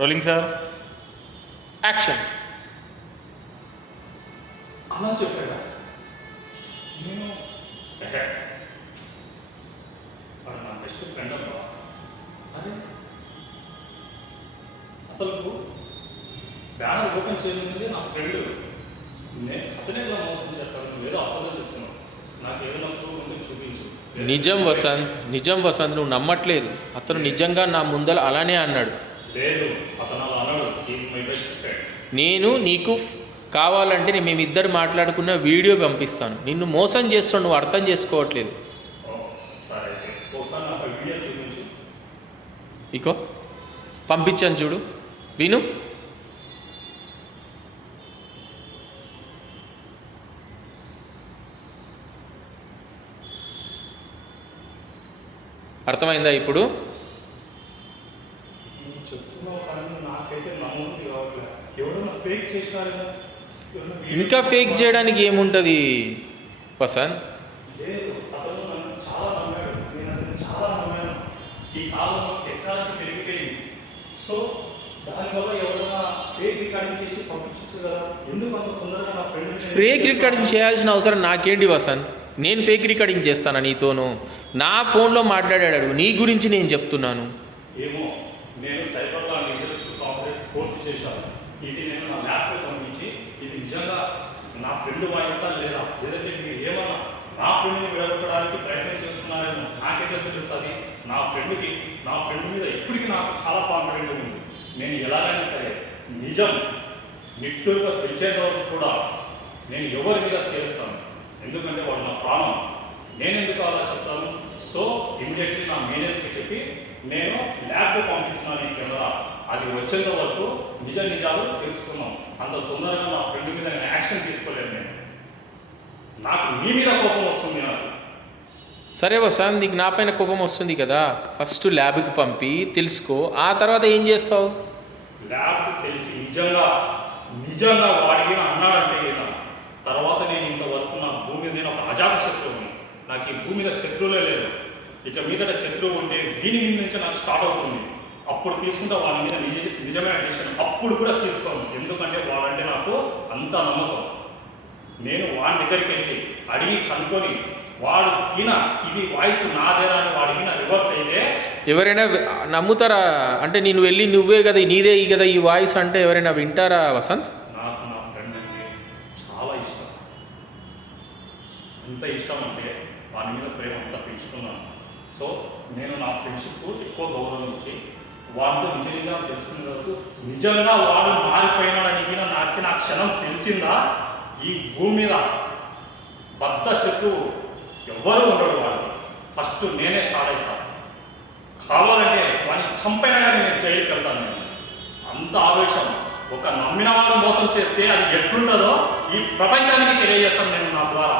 Rolling sir. Action. అలా చెప్పాడా? నేను వాడు నా బెస్ట్ ఫ్రెండ్ అబ్బా. అరే అసలు బ్యానర్ ఓపెన్ చేయలేదు నా ఫ్రెండ్. అతనే ఇలా మోసం చేస్తాడు. నువ్వు ఏదో అబద్ధం చెప్తున్నావు. నాకు ఏదైనా ప్రూఫ్ ఉంటే చూపించు. నిజం వసంత్, నువ్వు నమ్మట్లేదు. అతను నిజంగా నా ముందర అలానే అన్నాడు. లేదు, అతను అలా అన్నాడు. He's my best friend. నేను నీకు కావాలంటే మేమిద్దరు మాట్లాడుకున్న వీడియో పంపిస్తాను. నిన్ను మోసం చేస్తాను, నువ్వు అర్థం చేసుకోవట్లేదు. సరే అయితే ఒకసారి నాకు ఆ వీడియో చూపించు. ఇకో పంపించాను చూడు, విను. అర్థమైందా ఇప్పుడు? నువ్వు చెప్తున్నావు కానీ నాకైతే నమ్మబుద్ధి కావట్లేదు. ఎవరైనా ఫేక్ చేసినారేమో. ఇంకా ఫేక్ చేయడానికి ఏముంటుంది వసంత్? లేదు, అతను నన్ను చాలా నమ్మాడు. నేను అతను చాలా నమ్మాను. ఈ కాలంలో టెక్నాలజీ పెరిగిపోయింది. సో దానివల్ల ఎవరైనా ఫేక్ రికార్డింగ్ చేసి పంపించచ్చు కదా. ఎందుకు అంత తొందరగా నా ఫ్రెండ్ ఫేక్ రికార్డింగ్ చేయాల్సిన అవసరం నాకేంటి వసంత్? నేను ఫేక్ రికార్డింగ్ చేస్తానా నీతోను? నా ఫోన్లో మాట్లాడాడు, నీ గురించి నేను చెప్తున్నాను. ఏమో, నేను సైబర్లో ఇంటెలెక్చువల్ కాంపిటెన్స్ కోర్సు చేశాను. ఇది నేను నా ల్యాప్లో పంపించి ఇది నిజంగా నా ఫ్రెండ్ వాయిస్తా లేదా, లేదంటే మీరు ఏమన్నా నా ఫ్రెండ్ని విడగొట్టడానికి ప్రయత్నం చేస్తున్నారేమో నాకెట్లా తెలుస్తుంది? నా ఫ్రెండ్ మీద ఇప్పటికీ నాకు చాలా కాన్ఫిడెంట్ ఉంది. నేను ఎలాగైనా సరే నిజం నిట్టూరుగా తెలిసేంత వరకు కూడా నేను ఎవరి మీద చేస్తాను. ఎందుకంటే వాడు నా ప్రాణం. నేను ఎందుకు అలా చెప్తాను? సో ఇమీడియట్లీ నా మేనేజర్కి చెప్పి నేను ల్యాబ్లో పంపిస్తున్నాను ఈ కెమెరా. అది వచ్చేంత వరకు నిజాలు తెలుసుకున్నాం. అంత తొందరగా నా ఫ్రెండ్ మీద నేను యాక్షన్ తీసుకోలేను. నాకు నీ మీద కోపం వస్తుంది. నాకు సరే వసంత్, నీకు నా పైన కోపం వస్తుంది కదా, ఫస్ట్ ల్యాబ్కి పంపి తెలుసుకో, ఆ తర్వాత ఏం చేస్తావు? ల్యాబ్కి తెలిసి నిజంగా వాడికి అన్నాడంటే ఇలా తర్వాత నేను ఇంతవరకు నా భూమి మీద నేను ఒక అజాత శత్రువుని. నాకు ఈ భూమి మీద శత్రువులే లేదు. ఇక మీద శత్రువు ఉంటే దీని మీద నుంచి నాకు స్టార్ట్ అవుతుంది. అప్పుడు తీసుకుంటే వాడి మీద నిజమైన డిసిషన్ అప్పుడు కూడా తీసుకోను. ఎందుకంటే వాడంటే నాకు అంత నమ్మకం. నేను వాడి దగ్గరికి వెళ్ళి అడిగి కనుక్కొని వాడు ఈయన ఇది వాయిస్ నాదేనా అని వాడికి రివర్స్ అయితే ఎవరైనా నమ్ముతారా? అంటే నేను వెళ్ళి నువ్వే కదా, నీదే కదా ఈ వాయిస్ అంటే ఎవరైనా వింటారా వసంత్? నాకు నా ఫ్రెండ్ అంటే చాలా ఇష్టం. ఎంత ఇష్టం అంటే వాడి మీద ప్రేమ అంతా పెంచుకున్నాను. సో నేను నా ఫ్రెండ్షిప్కు ఎక్కువ గౌరవం ఇచ్చి వాడితో నిజాలు తెలుసుకున్న రోజు నిజంగా వాడు మారిపోయినాడని నాకు నా క్షణం తెలిసిందా, ఈ భూమి మీద బద్ద శత్రువు ఎవ్వరూ ఉండడు. వాడికి ఫస్ట్ నేనే స్టార్ట్ అవుతాను. కావాలంటే వాడిని చంపైనా కానీ నేను జైలుకి వెళ్తాను. నేను అంత ఆవేశం. ఒక నమ్మిన వాడు మోసం చేస్తే అది ఎట్లుంటుందో ఈ ప్రపంచానికి తెలియజేస్తాను నేను నా ద్వారా.